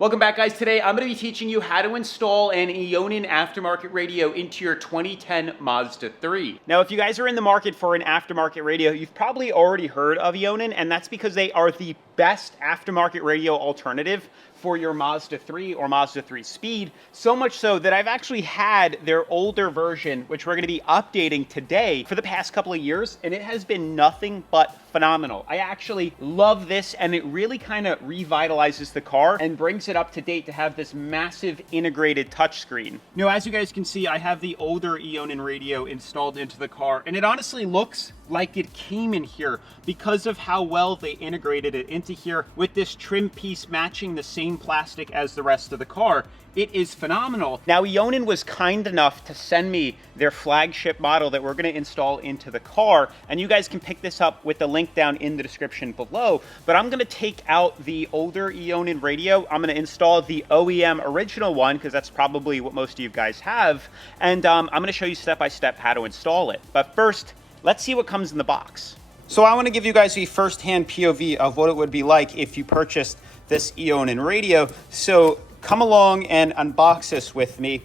Welcome back, guys. Today I'm going to be teaching you how to install an Eonon aftermarket radio into your 2010 Mazda 3. Now, if you guys are in the market for an aftermarket radio, you've probably already heard of Eonon, and that's because they are the best aftermarket radio alternative for your Mazda 3 or Mazda 3 Speed. So much so that I've actually had their older version, which we're going to be updating today, for the past couple of years, and it has been nothing but phenomenal. I actually love this, and it really kind of revitalizes the car and brings it up to date to have this massive integrated touchscreen. Now, as you guys can see, I have the older Eonon radio installed into the car, and it honestly looks like it came in here because of how well they integrated it into here with this trim piece matching the same plastic as the rest of the car. It is phenomenal. Now, Eonon was kind enough to send me their flagship model that we're going to install into the car, and you guys can pick this up with the link down in the description below. But I'm going to take out the older Eonon radio. I'm going to install the OEM original one because that's probably what most of you guys have, and I'm going to show you step by step how to install it. But first, let's see what comes in the box. So I want to give you guys a first-hand POV of what it would be like if you purchased this Eonon radio. So come along and unbox this with me.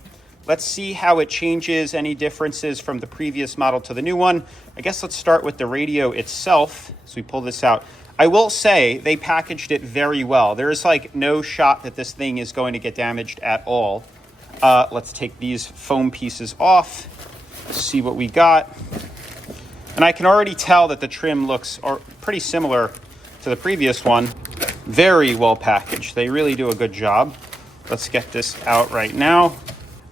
Let's see how it changes, any differences from the previous model to the new one. I guess let's start with the radio itself as we pull this out. I will say they packaged it very well. There is like no shot that this thing is going to get damaged at all. Let's take these foam pieces off, see what we got. And I can already tell that the trim looks pretty similar to the previous one. Very well packaged. They really do a good job. Let's get this out right now.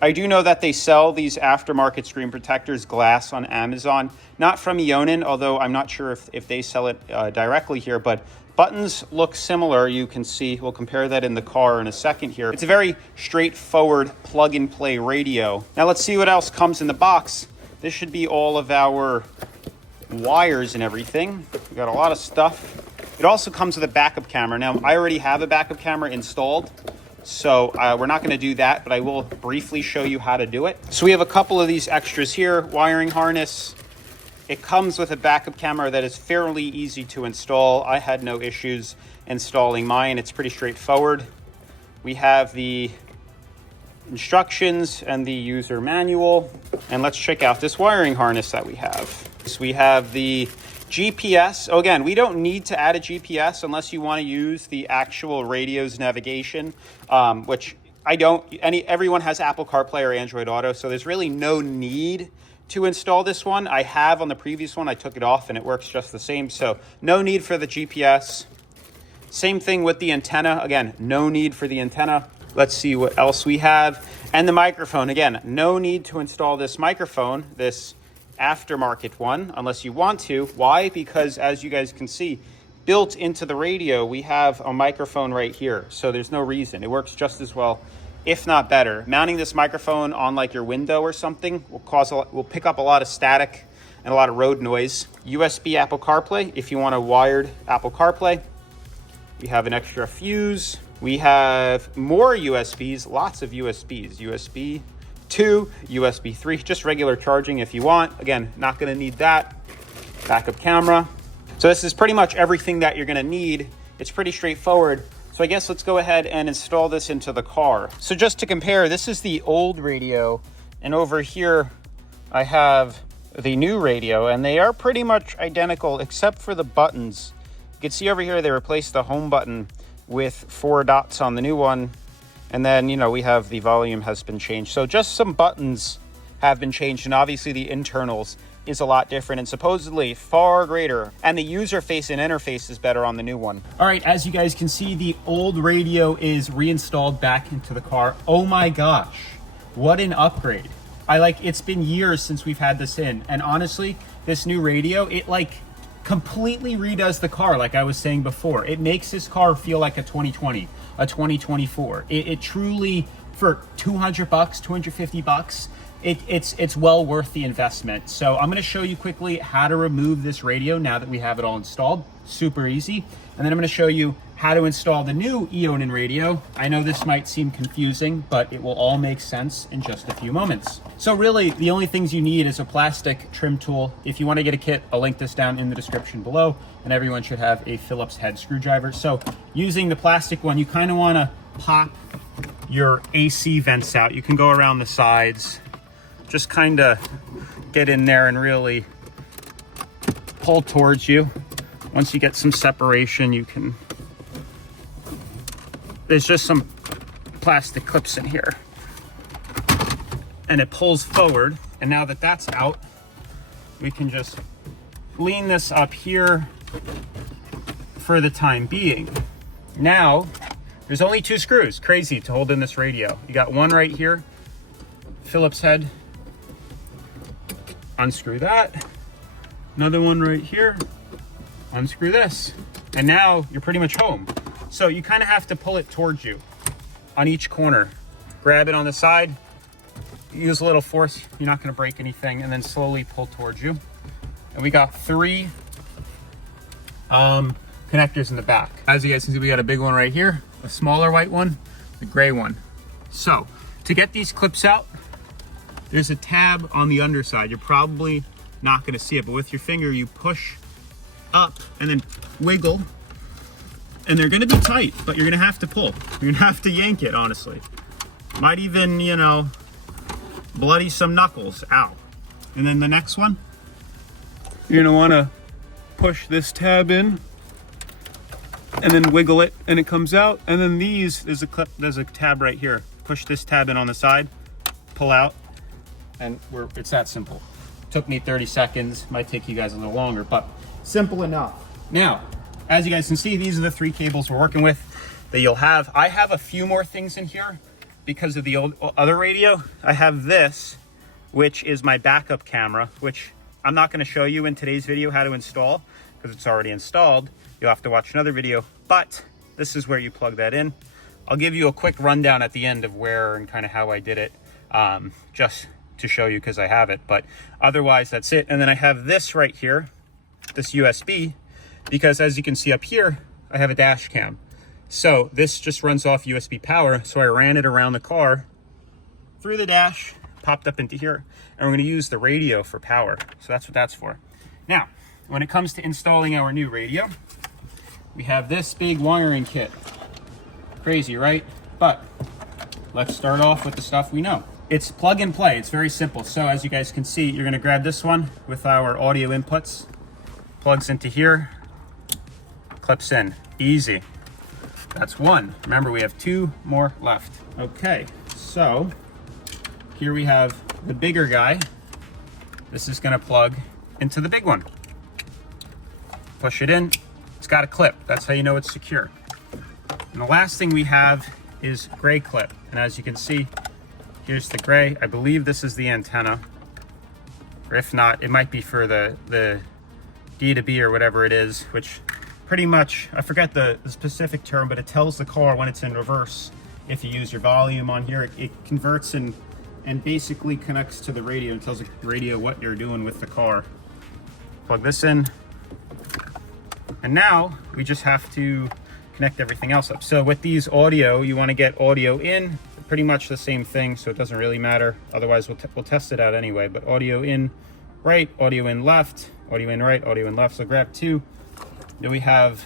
I do know that they sell these aftermarket screen protectors glass on Amazon. Not from Eonon, although I'm not sure if they sell it directly here, but buttons look similar. You can see, we'll compare that in the car in a second here. It's a very straightforward plug-and-play radio. Now let's see what else comes in the box. This should be all of our wires and everything. We got a lot of stuff. It also comes with a backup camera. Now, I already have a backup camera installed, so we're not going to do that, but I will briefly show you how to do it. So we have a couple of these extras here, wiring harness. It comes with a backup camera that is fairly easy to install. I had no issues installing mine. It's pretty straightforward. We have the instructions and the user manual. And let's check out this wiring harness that we have. So we have the GPS. Oh, again, we don't need to add a GPS unless you want to use the actual radio's navigation, which I don't. Everyone has Apple CarPlay or Android Auto, so there's really no need to install this one. I have on the previous one. I took it off and it works just the same, so no need for the GPS. Same thing with the antenna. Again, no need for the antenna. Let's see what else we have. And the microphone. Again, no need to install this microphone, this aftermarket one, unless you want to. Why? Because as you guys can see, built into the radio, we have a microphone right here. So there's no reason. It works just as well, if not better. Mounting this microphone on like your window or something will pick up a lot of static and a lot of road noise. USB Apple CarPlay, if you want a wired Apple CarPlay. We have an extra fuse. We have more USBs, lots of USBs. USB 2, USB 3, just regular charging if you want. Again, not going to need that. Backup camera. So this is pretty much everything that you're going to need. It's pretty straightforward. So I guess let's go ahead and install this into the car. So just to compare, this is the old radio, and over here I have the new radio, and they are pretty much identical except for the buttons. You can see over here they replaced the home button with 4 dots on the new one. And then, you know, we have the volume has been changed. So just some buttons have been changed. And obviously the internals is a lot different and supposedly far greater. And the user face and interface is better on the new one. All right, as you guys can see, the old radio is reinstalled back into the car. Oh my gosh, what an upgrade. It's been years since we've had this in. And honestly, this new radio, it completely redoes the car, like I was saying before. It makes this car feel like a 2020, a 2024. It truly, for $200, $250, it's well worth the investment. So I'm going to show you quickly how to remove this radio now that we have it all installed. Super easy. And then I'm going to show you how to install the new Eonon radio. I know this might seem confusing, but it will all make sense in just a few moments. So really, the only things you need is a plastic trim tool. If you want to get a kit, I'll link this down in the description below, and everyone should have a Phillips head screwdriver. So using the plastic one, you kind of want to pop your AC vents out. You can go around the sides, just kind of get in there and really pull towards you. Once you get some separation, you can, there's just some plastic clips in here, and it pulls forward. And now that that's out, we can just lean this up here for the time being. Now, there's only 2 screws, crazy, to hold in this radio. You got one right here, Phillips head, unscrew that. Another one right here, unscrew this. And now you're pretty much home. So you kind of have to pull it towards you on each corner. Grab it on the side, use a little force, you're not gonna break anything, and then slowly pull towards you. And we got 3 connectors in the back. As you guys can see, we got a big one right here, a smaller white one, the gray one. So to get these clips out, there's a tab on the underside. You're probably not gonna see it, but with your finger, you push up and then wiggle, and they're gonna be tight, but you're gonna have to pull. You're gonna have to yank it, honestly. Might even, you know, bloody some knuckles, ow. And then the next one, you're gonna wanna push this tab in and then wiggle it and it comes out. And then these, there's a tab right here. Push this tab in on the side, pull out, and it's that simple. Took me 30 seconds, might take you guys a little longer, but simple enough. Now, as you guys can see, these are the 3 cables we're working with that you'll have. I have a few more things in here because of the other radio. I have this, which is my backup camera, which I'm not gonna show you in today's video how to install because it's already installed. You'll have to watch another video, but this is where you plug that in. I'll give you a quick rundown at the end of where and kind of how I did it, just to show you because I have it, but otherwise that's it. And then I have this right here, this USB, because as you can see up here, I have a dash cam. So this just runs off USB power. So I ran it around the car through the dash, popped up into here, and we're gonna use the radio for power. So that's what that's for. Now, when it comes to installing our new radio, we have this big wiring kit. Crazy, right? But let's start off with the stuff we know. It's plug and play, it's very simple. So as you guys can see, you're gonna grab this one with our audio inputs, plugs into here, clips in, easy. That's one. Remember, we have 2 more left. Okay, so here we have the bigger guy. This is gonna plug into the big one. Push it in, it's got a clip. That's how you know it's secure. And the last thing we have is gray clip. And as you can see, here's the gray. I believe this is the antenna. Or if not, it might be for the D to B or whatever it is, which pretty much, I forget the specific term, but it tells the car when it's in reverse. If you use your volume on here, it converts and basically connects to the radio and tells the radio what you're doing with the car. Plug this in. And now we just have to connect everything else up. So with these audio, you want to get audio in, pretty much the same thing, so it doesn't really matter. Otherwise, we'll test it out anyway. But audio in right, audio in left, audio in right, audio in left. So grab 2. Then we have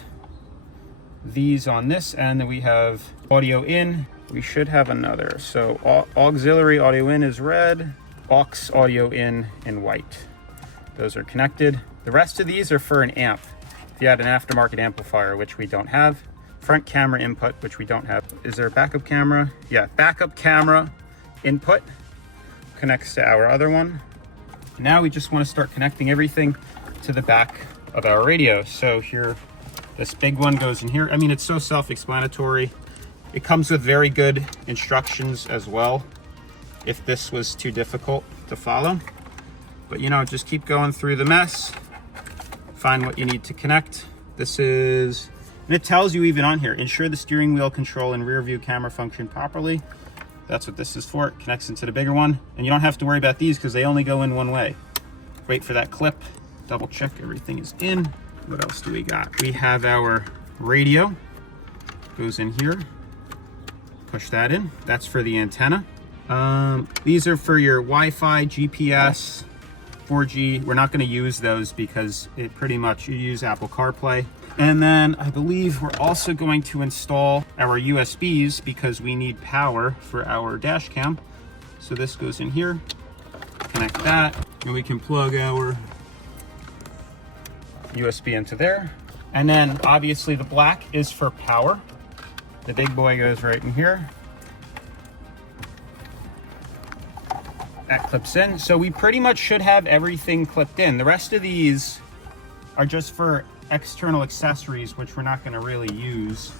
these on this end, then we have audio in. We should have another. So auxiliary audio in is red, aux audio in white. Those are connected. The rest of these are for an amp. If you had an aftermarket amplifier, which we don't have. Front camera input, which we don't have. Is there a backup camera? Yeah, backup camera input connects to our other one. Now we just want to start connecting everything to the back of our radio. So here, this big one goes in here. I mean, it's so self-explanatory. It comes with very good instructions as well, if this was too difficult to follow. But you know, just keep going through the mess, find what you need to connect. This is, and it tells you even on here, ensure the steering wheel control and rear view camera function properly. That's what this is for. It connects into the bigger one. And you don't have to worry about these because they only go in one way. Wait for that clip, double check everything is in. What else do we got? We have our radio, goes in here. Push that in. That's for the antenna. These are for your Wi-Fi, GPS, 4G. We're not going to use those because it pretty much, you use Apple CarPlay. And then I believe we're also going to install our USBs because we need power for our dash cam. So this goes in here, connect that, and we can plug our USB into there. And then obviously the black is for power. The big boy goes right in here. That clips in. So we pretty much should have everything clipped in. The rest of these are just for external accessories, which we're not gonna really use.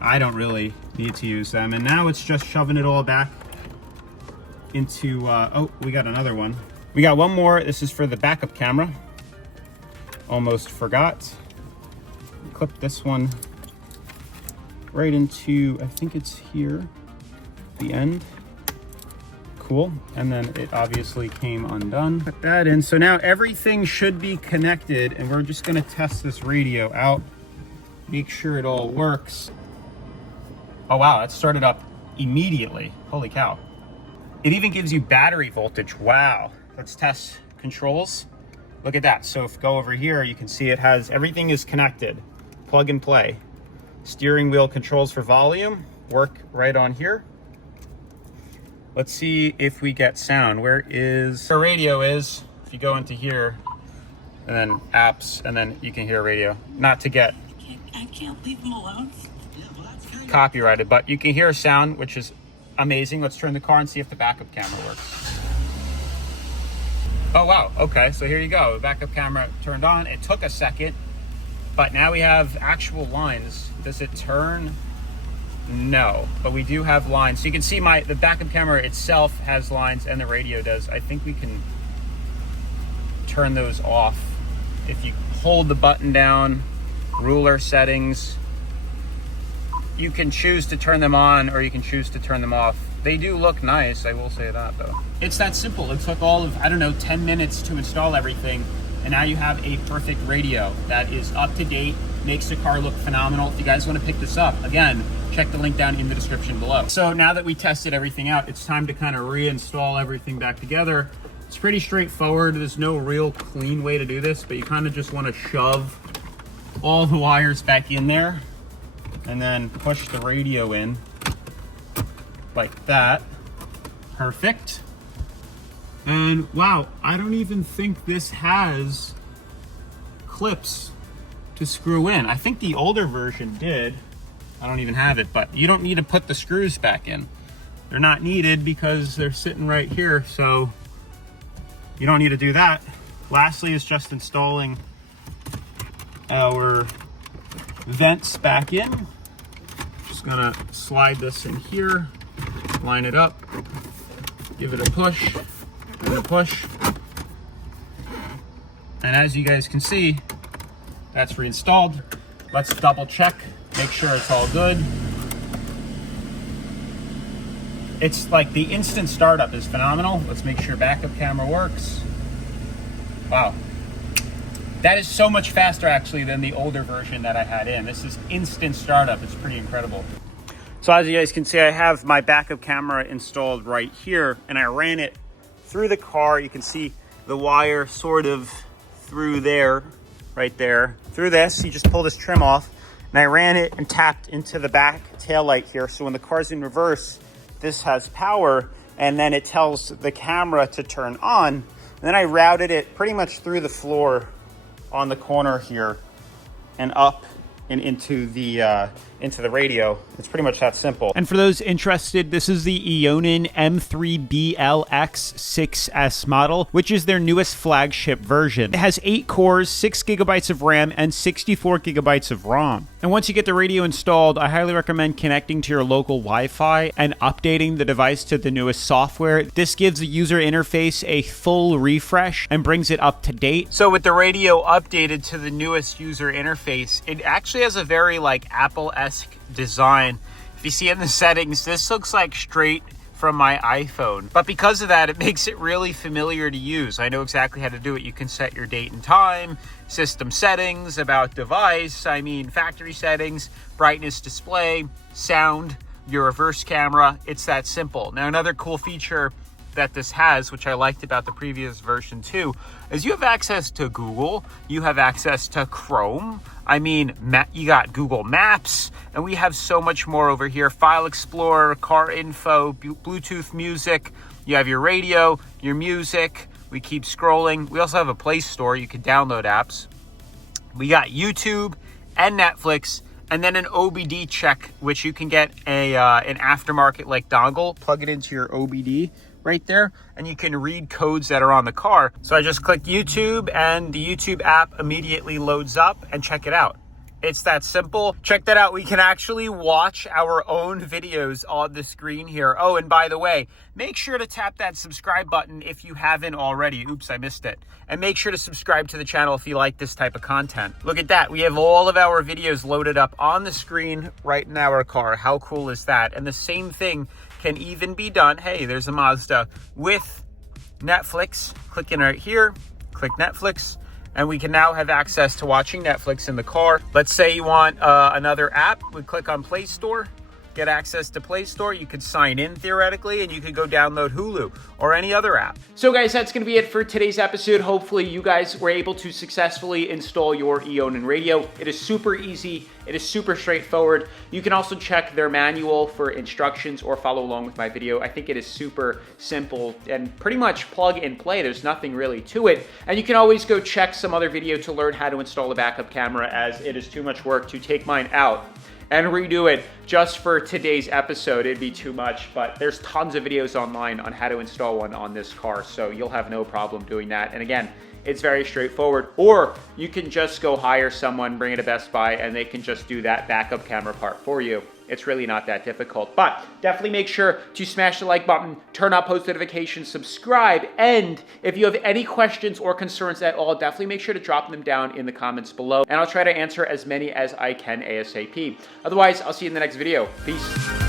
I don't really need to use them. And now it's just shoving it all back into, oh, we got another one. We got one more. This is for the backup camera. Almost forgot. Clip this one right into, I think it's here, the end. Cool. And then it obviously came undone. Put that in. So now everything should be connected, and we're just going to test this radio out, make sure it all works. Oh wow, it started up immediately. Holy cow. It even gives you battery voltage. Wow. Let's test controls. Look at that. So if go over here, you can see it has, everything is connected. Plug and play. Steering wheel controls for volume work right on here. Let's see if we get sound. Where is the radio is? If you go into here, and then apps, and then you can hear radio. Not to get I can't leave them alone. Yeah, well, that's kind of copyrighted, but you can hear sound, which is amazing. Let's turn the car and see if the backup camera works. Oh wow, okay, so here you go. The backup camera turned on. It took a second, but now we have actual lines. Does it turn? No, but we do have lines. So you can see the backup camera itself has lines, and the radio does. I think we can turn those off. If you hold the button down, ruler settings, you can choose to turn them on or you can choose to turn them off. They do look nice, I will say that though. It's that simple. It took all of, I don't know, 10 minutes to install everything, and now you have a perfect radio that is up to date, makes the car look phenomenal. If you guys want to pick this up, again, check the link down in the description below. So now that we tested everything out, it's time to kind of reinstall everything back together. It's pretty straightforward. There's no real clean way to do this, but you kind of just want to shove all the wires back in there and then push the radio in like that. Perfect. And wow, I don't even think this has clips to screw in. I think the older version did. I don't even have it, but you don't need to put the screws back in. They're not needed because they're sitting right here, so you don't need to do that. Lastly is just installing our vents back in. Just gonna slide this in here, line it up, give it a push, and a push. And as you guys can see, that's reinstalled. Let's double check, make sure it's all good. It's like the instant startup is phenomenal. Let's make sure backup camera works. Wow. That is so much faster actually than the older version that I had in. This is instant startup. It's pretty incredible. So as you guys can see, I have my backup camera installed right here, and I ran it through the car. You can see the wire sort of through there, right there. Through this, you just pull this trim off, and I ran it and tapped into the back tail light here. So when the car's in reverse, this has power, and then it tells the camera to turn on. And then I routed it pretty much through the floor on the corner here and up and into the radio. It's pretty much that simple. And for those interested, this is the Eonon M3BLX6S model, which is their newest flagship version. It has 8 cores, 6 gigabytes of RAM, and 64 gigabytes of ROM. And once you get the radio installed, I highly recommend connecting to your local Wi-Fi and updating the device to the newest software. This gives the user interface a full refresh and brings it up to date. So with the radio updated to the newest user interface, it actually has a very like Apple-esque design. If you see in the settings, this looks like straight from my iPhone. But because of that, it makes it really familiar to use. I know exactly how to do it. You can set your date and time, system settings, about device, factory settings, brightness display, sound, your reverse camera. It's that simple. Now, another cool feature that this has, which I liked about the previous version too, is you have access to Google, you have access to Chrome. I mean, you got Google Maps, and we have so much more over here. File Explorer, car info, Bluetooth music. You have your radio, your music. We keep scrolling. We also have a Play Store. You can download apps. We got YouTube and Netflix, and then an OBD check, which you can get an aftermarket like dongle, plug it into your OBD right there, and you can read codes that are on the car. So I just click YouTube, and the YouTube app immediately loads up, and check it out. It's that simple. Check that out. We can actually watch our own videos on the screen here. Oh, and by the way, make sure to tap that subscribe button if you haven't already. Oops, I missed it. And make sure to subscribe to the channel if you like this type of content. Look at that. We have all of our videos loaded up on the screen right in our car. How cool is that? And the same thing can even be done. Hey, there's a Mazda with Netflix. Click in right here, click Netflix. And we can now have access to watching Netflix in the car. Let's say you want another app. We click on Play Store, get access to Play Store. You could sign in theoretically, and you could go download Hulu or any other app. So guys, that's gonna be it for today's episode. Hopefully you guys were able to successfully install your Eonon radio. It is super easy. It is super straightforward. You can also check their manual for instructions or follow along with my video. I think it is super simple and pretty much plug and play. There's nothing really to it. And you can always go check some other video to learn how to install a backup camera, as it is too much work to take mine out and redo it just for today's episode. It'd be too much, but there's tons of videos online on how to install one on this car, so you'll have no problem doing that. And again, it's very straightforward. Or you can just go hire someone, bring it to Best Buy, and they can just do that backup camera part for you. It's really not that difficult, but definitely make sure to smash the like button, turn on post notifications, subscribe, and if you have any questions or concerns at all, definitely make sure to drop them down in the comments below, and I'll try to answer as many as I can ASAP. Otherwise, I'll see you in the next video. Peace.